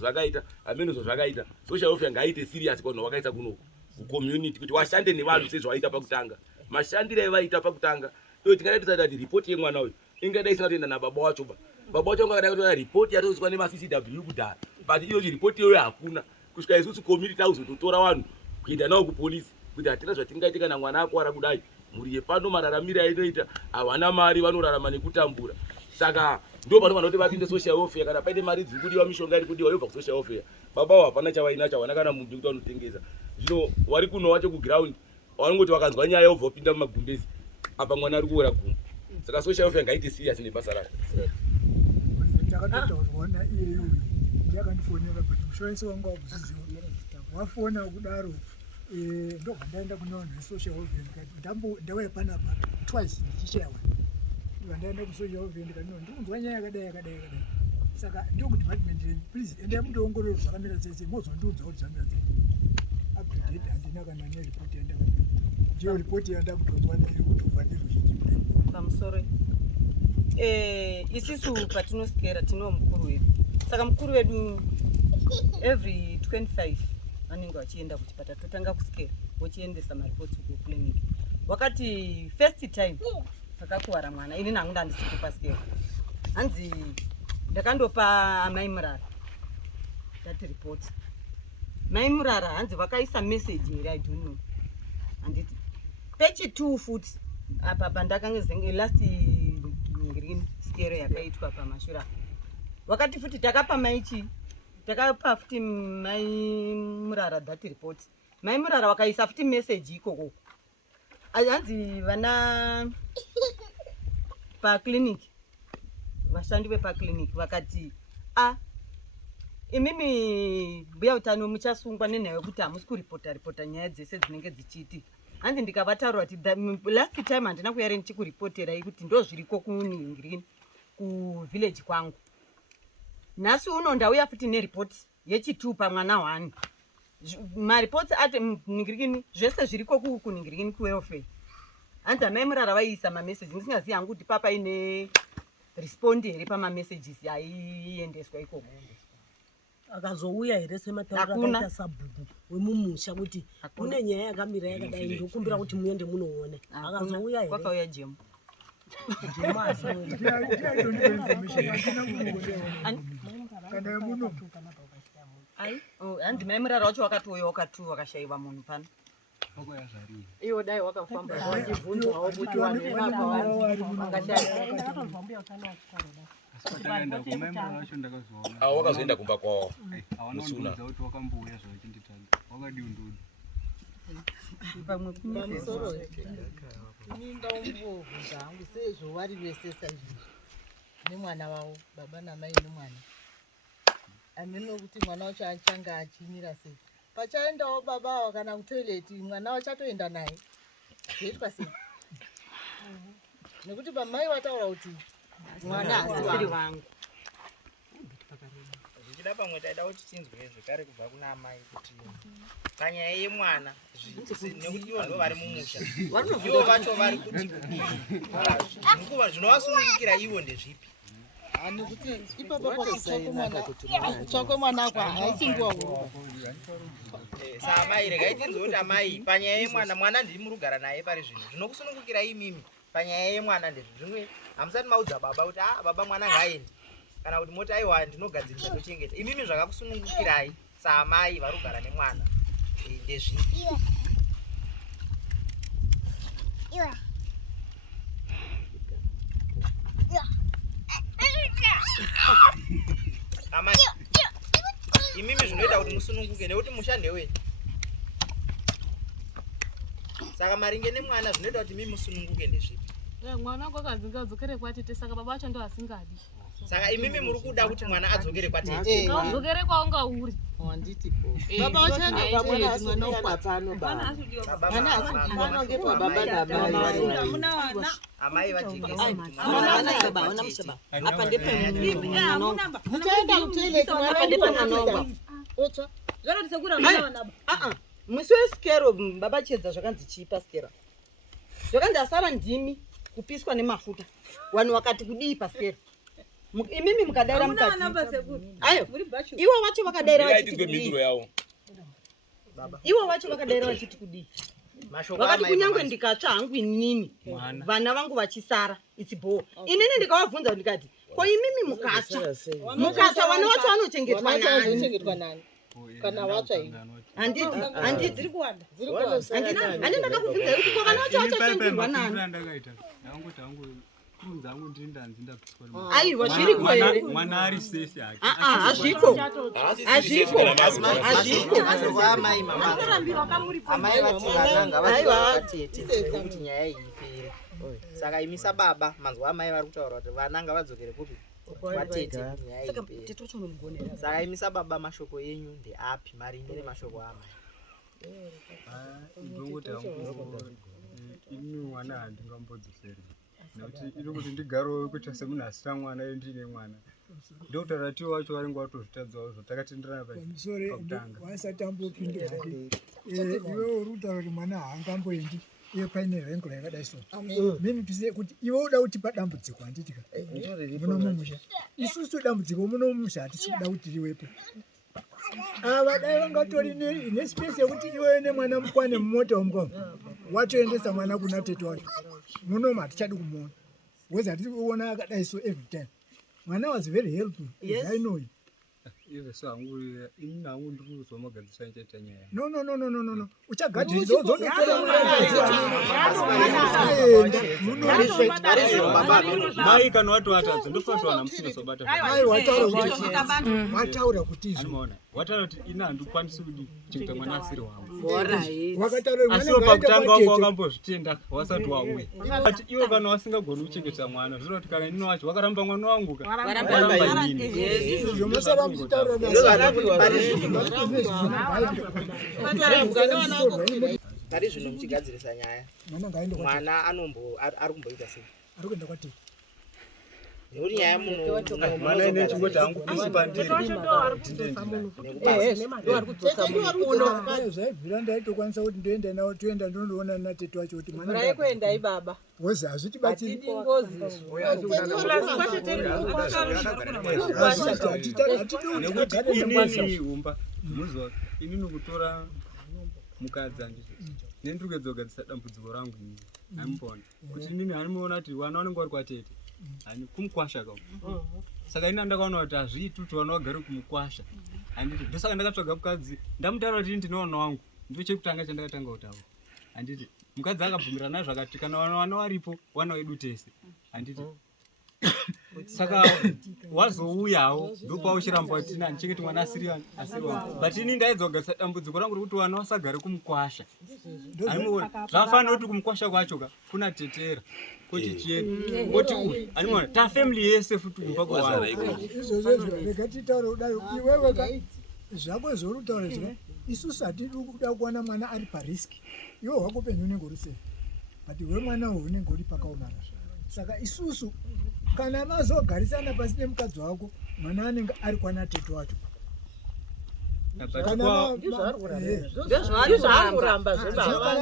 zvakaita social welfare ngaaite serious vanhu vakaisa kunoku kucommunity kuti washande nevanhu sezvawaita pakutanga mashandiro aivaita pakutanga iwe tingadai tisati kuti ripoti yemwana uyu ingadai isina kuenda nababa wacho ba baba vacho vakada kutora ripoti yatoiswa nemaCCW kudhara but iyochi ripoti iyoyo hakuna kusvika isusu community tauzototora vanhu kuenda navo kupolisi kuti hatina zvatingaita kana mwana akwara kudai mhuri yepano mararamiro ainoita havana mari vanorarama nekutambura saka ndo pano vanoti vapinde social welfare kana paite mari dziri kudiwa mishonga iri kudiwa yobva kusocial welfare baba hapana chavainacho havana kana mumbi kuti vanotengesa zvino vari kuno wacho kuground vanongoti vakanzwa nyaya yobva vapinda mumagumbezi apa mwana ari kuora gumbo saka social welfare ngaite serious nebasa rayo ndakatotaurwana iyeyo yakandifonera but mushorensi wangu wakuziziwa wafona kudaro ndobva ndaenda kuna vanhu vesocial welfare ndikati ndauya panapa twice ndichishaya ndaenda kusocial welfare ndikati ndikunzwa nyaya yakadai saka ndokudepartment renyu please endai mutoongororo zvakamira sei mozondiudza kuti zvamira sei up to date handina kana neripoti yandakadai ndiyo ripoti yandakutonzwa nayo kutobva neruzhinji pamusoro isisu patinosikera tino mukuru wedu saka mukuru wedu every 25 vanenge vachienda kuchipatara totanga kusikera vochiendesa maripoti kuclinic wakati first time takakuwara mwana ini nangu ndandisipo pasikera hanzi ndakandopa amai murara ndati ripoti mai murara hanzi vakaisa message here I don't know handiti pechi 2 futi apa pandakanga zenge last green skere yakaitwa pamashura wakati futi takapa maichi takapa futi mai murara that report mai murara wakaisa futi message ikoko hanzi vana pa clinic vashandi vepa clinic vakati imimi mbuya utano muchasungwa nenyaya yekuti hamusi kuripota nyaya dzese dzinenge dzichiitika hanzi ndikavataura kuti last time handina kuyare ndichikuripoterai kuti ndo zviriko kuningirini kuvillage kwangu nhasi uno ndauya futi neripoti yechi2 pamwana 1 maripoti ati ningirikini zvese zviriko kuningirikini kuwelfare hanzi amai murara vaiisa mamessage ndisingazivi hangu kuti papa ine respond here pamamessages aiendeswa ikoko akazouya here semataura akaita sabhuku wemumusha kuti kune nyaya yakamira yakadai ndokumbira kuti muende munoona akazouya here kwakauya jemu hanzi mai murara wacho wakatouya wakatu wakashayiwa munhu pano iwo dai wakafamba wachibvunzwawo kuti vanhu wakazoenda kumba kwavo musuna pamusoro ndaombobvunza hangu sezvo vari vesesa izvi nemwana wavo baba namai nemwana handino kuti mwana wacho achanga achimira sei pachaendawo baba kana kutoileti mwana wachatoenda naye zvoitwa sei nekuti pamai vataura kuti mwana asiri wangu zvichida pamwe taida kuti tinzwe zvekare kubva kuna amai kuti panyaya yemwana nekuti ivo ndo vari mumusha ivo vacho vari kuti nguva zvinovasunungukira ivo ndezvipi nekuti ipapa pakutsvakwe mwana ako haisi nguva huru saamai regai tinzwe kuti amai panyaya yemwana mwana ndiri murugara naye pari zvino zvinokusunungukira imimi panyaya yemwana ndezvi zvimwe hamusati maudza baba kuti baba mwana ngaaende kana kuti moti aiwa ndinogadzirisa tochengeta imimi zvakakusunungukirai saamai varugara nemwana ndezvipi amai imimi zvinoita kuti musununguke nekuti mushande wenyu saka maringe nemwana zvinoita kuti mimi musununguke ndezvipi mwana wangu akanzi ngadzokere kwatete saka baba vacho ndo asingadi saka imimi muri kuda kuti mwana adzokere kwatete ngadzokere kwaunga uri handitipo baba vachanga pamwana asingana pano baba mwana asinganonge pababa namai amai vajekesa apa ndepemunonga muchaenda kutoileti mwana ndepemunonga otsva zvanotisekura mwana vanaba musi wesikero baba chiedza zvakanzi chipa sikera zvakanzi asara ndimi kupiswa nemafuta vanhu vakati kudii pasikero imimi mukadaira mukati ayo iwo vacho vakadaira vachiti kudii iwo vacho vakadaira vachiti kudii vakati kunyange ndikatsva hangu inini vana vangu vachisara its bore inini ndikavabvunza ndikati Ko imimi mukacha wana wacho anochengetwa nani? Kana wacho hivi. Anditi dziri kuwanda. Anditi ndakakubvunza kuti ko vana vacho vachachengetwa nani? Aiwa zviriko here? Mwana ari safe yake. Hazviko. Amai vativana ngavadzokere kuti nyaya iyi ipere. Saka imisa baba manzwa amai vari kutaura kuti vana ngavadzokere kupi kwatete nyaya iyi ipere. Saka imisa baba mashoko enyu ndeapi maringe nemashoko amai? Ndongoti hangu ini mwana handingambodzoseri. Nekuti iri kuti ndigarewo kuita semunhu asina mwana ndine mwana. Ndokutaura tiwo wacho varinga vatozvitadzawo zvotakatenderana pakutanga. Wasatambopinda hake. Iwe uri kutaura kuti mwana haangamboendi iye paine rengo yakadai so. Mimi tise kuti iwe uda kutipa dambudziko handitika. Munomumusha. Isusu dambudziko munomumusha hatisi kuda kuti riwepo. Ava dai vangatori nespace yekuti iwe nemwana mukwane mumota umgongo. Watoendesa mwana kuna tete wacho. Munoma hatichadi kumuona. Weza hatisi kuona akadai so every time. Mwana was very helpful. Yes. I know it. Iwe so hangu ini hangu ndiri kuzomagadzisa nchaita nyaya. No. Uchagadzisa mai kana watowatadza ndofanira wana musina sobata. Wataura kuti izvo. Wataura kuti ina handikwanisi kuchengeta mwana asiri wangu. Asi pakutanga wangu wakambozvitenda wasati wauya. Ati iwe kana wasingagoni kuchengeta mwana zvino kuti kana ino wacho wakaramba mwana wangu waramba inini. Zvomasara muchitaura Kari zvino muchigadzirisa nyaya. Mwana ari kumboita sei? Ari kuenda kwatete. Nekuti nyaya muno mwana ine chingoti hangu kusi pandiri. Zvaibvira ndaitokwanisa kuti ndoenda nawo toenda ndondoona natete wacho kuti mwana raikuendai baba. Wozi hazvitibatsiri. Inini umba muzwa inini kutora mukadzi handizvo nendiri kuedzogadzisa dambudziko rangu ini haimbona kuti inini hanimuona kuti vana vanenge vari kwatete hani kumukwasha kao saka ini andakaona kuti hazviiti kuti vana vagare kumukwasha handiti ndosaka ndakatsvaga mukadzi ndamutaura kuti ndinowana wangu ndo chekutanga chandakatanga kutaura handiti mukadzi akabvumira nazvo akati kana vana varipo wana wedu tese handiti saka wazouyawo ndopauchiramba kuti ndichengeti mwana asiri wangu but ini ndaidzogadzisa dambudziko rangu rekuti vana vasagare kumukwasha animuona zvafanira kuti kumukwasha kwacho kuna tetera kuti chieni kuti uyu animuona tafamily yese futi kumba kwawana izvozvo rega titaure kudai iwewe zvako zvauri kutaura zvino isusu hatidi kuda kuwana mwana ari pariski iwe hwako penyu unenge uri safe but iwe mwana uyu unenge uri pakaomarara saka isusu kana mazogarisana pasi nemukadzi wako mwana anenge ari kwana tete wacho kana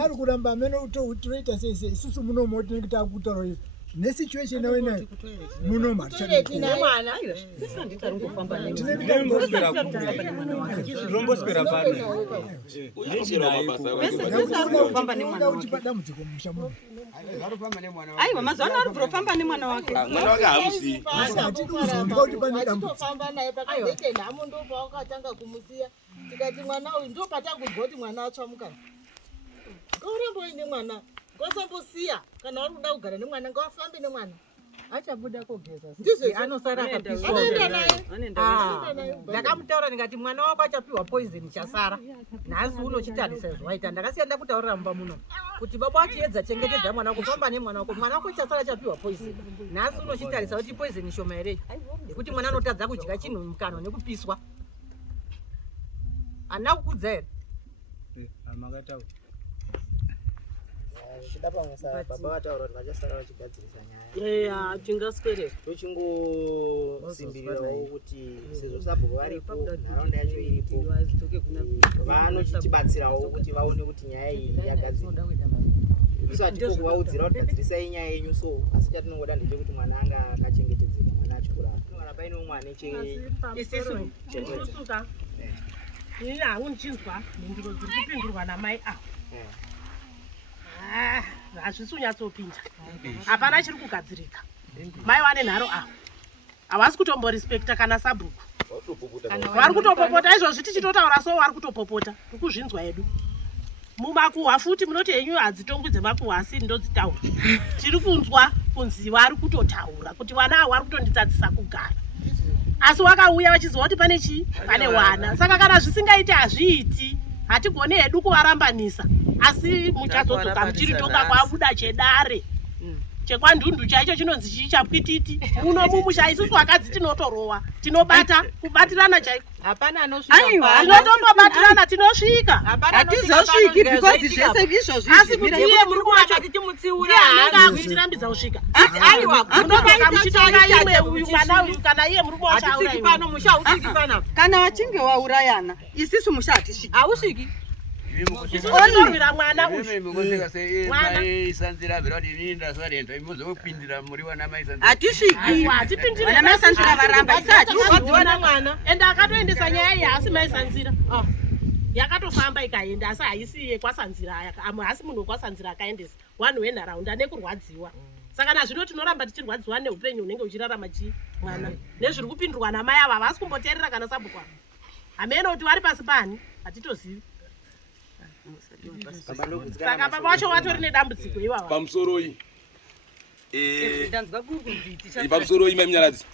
ari kuramba amene toita seise isusu munomo tinenge takutaura izvo nesituation yawe nayo munoma tiromboswera pano utipa dambudziko mumusha muno aiwa mazuva ano ari kuzofamba nemwana wake mwana wake hamusi hatidi kuzomba kuti pane dambudziko famba naye pakazete nhamo ndo pawakatanga kumusiya tikati mwana uyu ndo patanguzwa kuti mwana atsvamuka ngauramboine mwana ngosambosiya kana vari kuda kugara nemwana ngawafambe nemwana achabuda kogeza ndizvo anosara akapisanoenda naye ndakamutaura ndikati mwana wako achapiwa poison chasara nhasi unochitarisa zvaita ndakasiya ndakutaurira mumba muno kuti baba achiedza chengetedza mwana wako famba nemwana wako chasara achapiwa poison nhasi unochitarisa kuti poison shoma here nekuti mwana anotadza kudya chinhu mukano nekupiswa handina kukudza here amakataura chida pamwe baba vataura kuti vachasara vachigadzirisa nyaya tingaswere tochingosimbirirawo kuti sezvo sabhuku varipo nharaunda yacho iripo vanochitibatsirawo kuti vaone kuti nyaya iyi yagadzirwa isu hatiko kuvaudzira kuti gadzirisai nyaya yenyu so asi chatinongoda ndechekuti mwana anga akachengetedzeka mwana achikura kana painewo mwana isisuka ini hangu ndichinzwa mhinduro dziri kupindurwa namai avo hazvisi kunyatsopinda hapana chiri kugadzirika mai vane nharo avo havasi kutomborespekta kana sabhuku vari kutopopota izvozvi tichitotaura so vari kutopopota tikuzvinzwa edu mumakuhwa futi munoti henyu hadzitongwi dzemakuhwa asi ndodzitaura tiri kunzwa kunzi vari kutotaura kuti vana avo vari kutonditsadzisa kugara asi wakauya vachiziva kuti pane chii pane wana saka kana zvisingaiti hazviiti hatigoni hedu kuvarambanisa asi muchazodzoka muchiritonga kwabuda chedare chekwandundu chaicho chinonzi chii chapwititi uno mumusha isusu vakadzi tinotorowa tinobata kubatirana chaiko tinotombobatirana tinosvika hatizosviki because zvese izvozvi asi kuti iye murume wacho anenge akuitirambidza kusvika munotoka muchitonga imwe uyu mwana uyu kana iye murume wacho auraiwa kana vachinge vaurayana isisu musha hatisviki hausviki isutombira mwana hatipindira varamba isatiwana mwana ende akatoendesa nyaya iyi haasi maisanzira yakatofamba ikaenda asi haisi yekwasanzira amwe hasi munhu wekwasanzira akaendesa wanhu wenharaunda nekurwadziwa saka nazvino tinoramba tichirwadziwa neupenyu hunenge uchirarama chi mwana nezviri kupindurwa namai ava havasi kumboteerera kana sabhuku avo hamene kuti vari pasi pani hatitozivi saka baba wacho watori nedambudziko ivava pamusoro iyi pamusoro iyi maimunyaradzi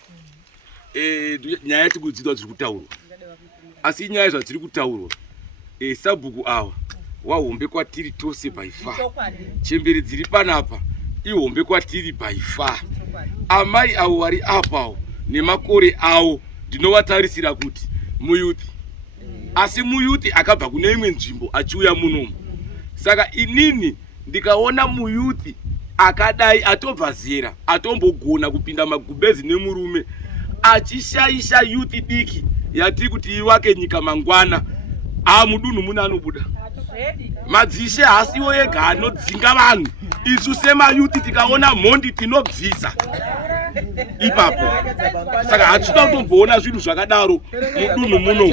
nyaya tikudzidzwa dziri kutaurwa asi nyaya zvadziri kutaurwa sabhuku ava wahombe kwatiri tose by far chemberi dziri panapa ihombe kwatiri by far amai avo vari apawo nemakore avo ndinovatarisira kuti muyuthi asi muyuthi akabva kune imwe nzvimbo achiuya munomu saka inini ndikaona muyuthi akadai atobva zera atombogona kupinda magubezi nemurume achishaisha yuthi diki yatiri kuti ivake nyika mangwana mudunhu muna anobuda madzishe hasiwo ega anodzinga vanhu isu semayuthi tikaona mhondi tinobvisa ipapo saka hatitoda kutomboona zvinhu zvakadaro mudunhu muno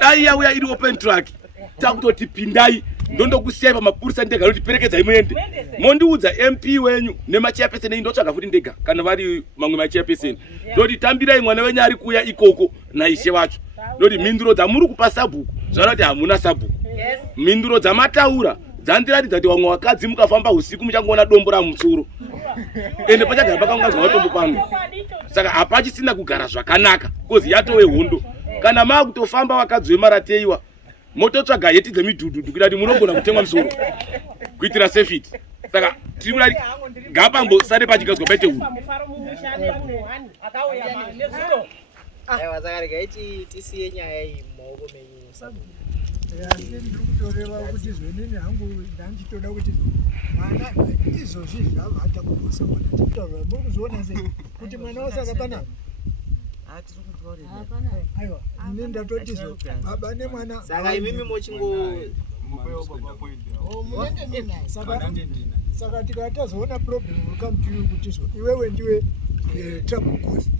dai yauya iri open track takutoti pindai ndondokusiyai pamapurisa ndega notiperekedzai muende mondiudza MP wenyu nemachairperson ei ndotsvaga futi ndega kana vari mamwe machairperson ndoti tambirai mwana wenyu ari kuya ikoko naishe wacho ndoti mhinduro dzamuri kupa sabhuku zvana kuti hamuna sabhuku mhinduro dzamataura dzandiratidza kuti vamwe vakadzi mukafamba usiku muchangoona dombo ramusoro ende pachagara pakangoazwa matombo pano saka hapachisina kugara zvakanaka kozi yatove hondo kana maakutofamba vakadzi vemarateiwa mototsvaga heti dzemidhudhudhu kuda kuti munogona kutemwa musoro kuitira safety saka tiri kuda ngapambosare pachigadzwa paite hunhu aiwa saka regai tisiye nyaya iyi mumaoko menyu ndiri kutoreva kuti zvenini hangu ndanchitoda kuti mwana izvozvi zvavata kukosa mwana titaura muri kuzviona sei kuti mwana wasaka panapa aiwa ini ndatotizvo baba nemwana saka imimi mochingo saka tikatazoona problem will come to you kuti zvo iwewe ndiwe trouble cause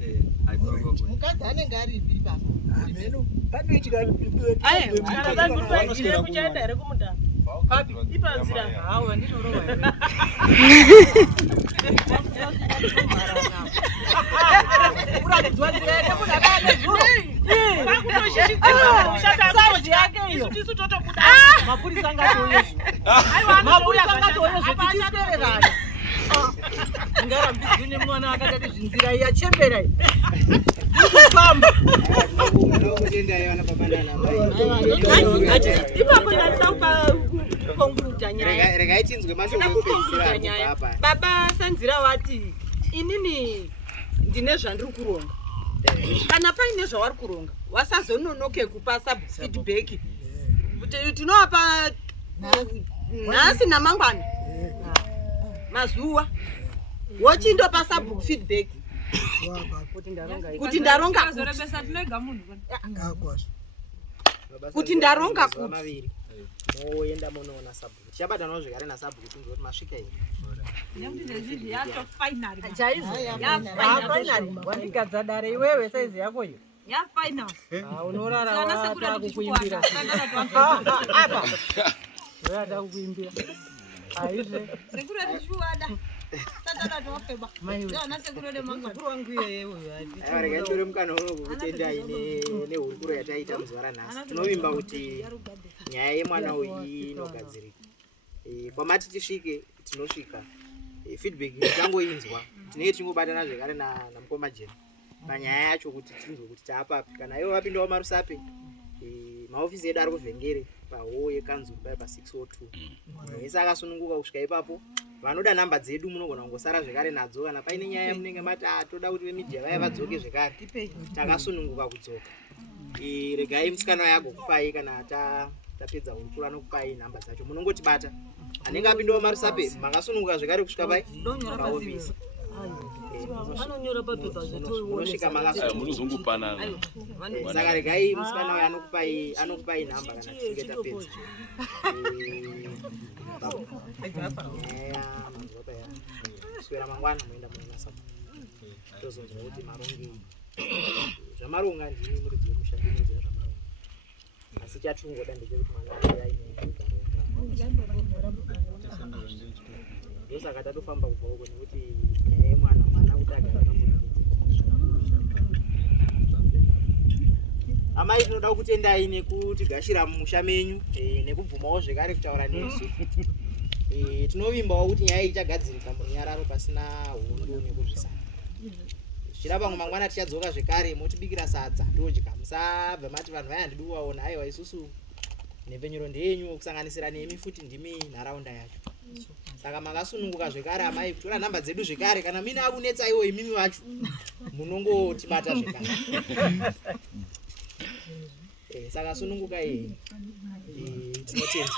mukadzi anenge ari ipi baba ameno panoitika kuchaenda here kumudhara ipanzira hawa ndinorowa tisu totobuda mapurisa ngatoyezvetichisererana ngarambidzwi nemwana akatati zvinzira yachembera ikufamba ipapo inataupa konguruta nyaya regai tinzwe mashoko nyaya baba sanzira wati inini ndine zvandiri kuronga kana paine zvavari kuronga wasazononoke kupa feedback tinovapa nhasi namangwana mazuva wochindopa sabhuku feedback kuti ndaronga kuti ndaronga kuti moenda munoona sabhuku tichabatanawo zvekare nasabhuku tinzwa kuti masvika here wandigadza dare iwewe saizi yako iyo unorara wata kukuimbira apa wata kukuimbira aizve Rega ndore mukana unowu kutendai nehurukuro yataita muzuva ranhasi. Tinovimba kuti nyaya yemwana uyu inogadzirika. Kwamati tisvike tinosvika. Feedback tangoinzwa tinenge tichingobatana zvekare namukoma jena panyaya yacho kuti tinzwe kuti taapapi. Kana ivo vapindawo marusape, maofisi edu ari kuvhengere paho yekanzuru paya pa602. Vese akasununguka kusvika ipapo. Vanoda namba dzedu munogona kungosara zvekare nadzo. Kana paine nyaya munenge mati toda kuti vemidhiya vaya vadzoke zvekare, takasununguka kudzoka. Regai musikana yagokupai kana tapedza hurukuro anokupai nhamba dzacho, munongotibata. Anenge apindawo marusape makasununguka zvekare kusvika pai paofisi. Anonyora papepa munosvika munozongopanana. Saka regai musikana uyu anokupai nhamba kana tichinge tapedza. Kuswera mangwana moenda munonasa tozonzwa kuti marongi zvamaronga ndini muridzi wemushando inoziva zvamaronga. Asi chatingoda ndechekuti mwana wake aine ndosaka tatofamba kubva uko nekuti nyaya yemwana kuti agara amai tinoda kutendai nekutigashira mumusha menyu nekubvumawo zvekare kutaura nesu. Tinovimbawo kuti nyaya ichagadzirika murunyararo pasina hondo nekuzvisana. Zvichida pamwe mangwana tichadzoka zvekare motibikira sadza todya. Musabva mati vanhu vaya handidi kuvaona. Aiwa isusu nhembenyuro ndeyenyu kusanganisira nemi futi ndimi nharaunda yacho. Saka makasununguka zvekare amai kutora nhamba dzedu zvekare. Kana mine akunetsaiwo imimi vacho munongotibata zvekare. Saka sununguka iyi tinotenda.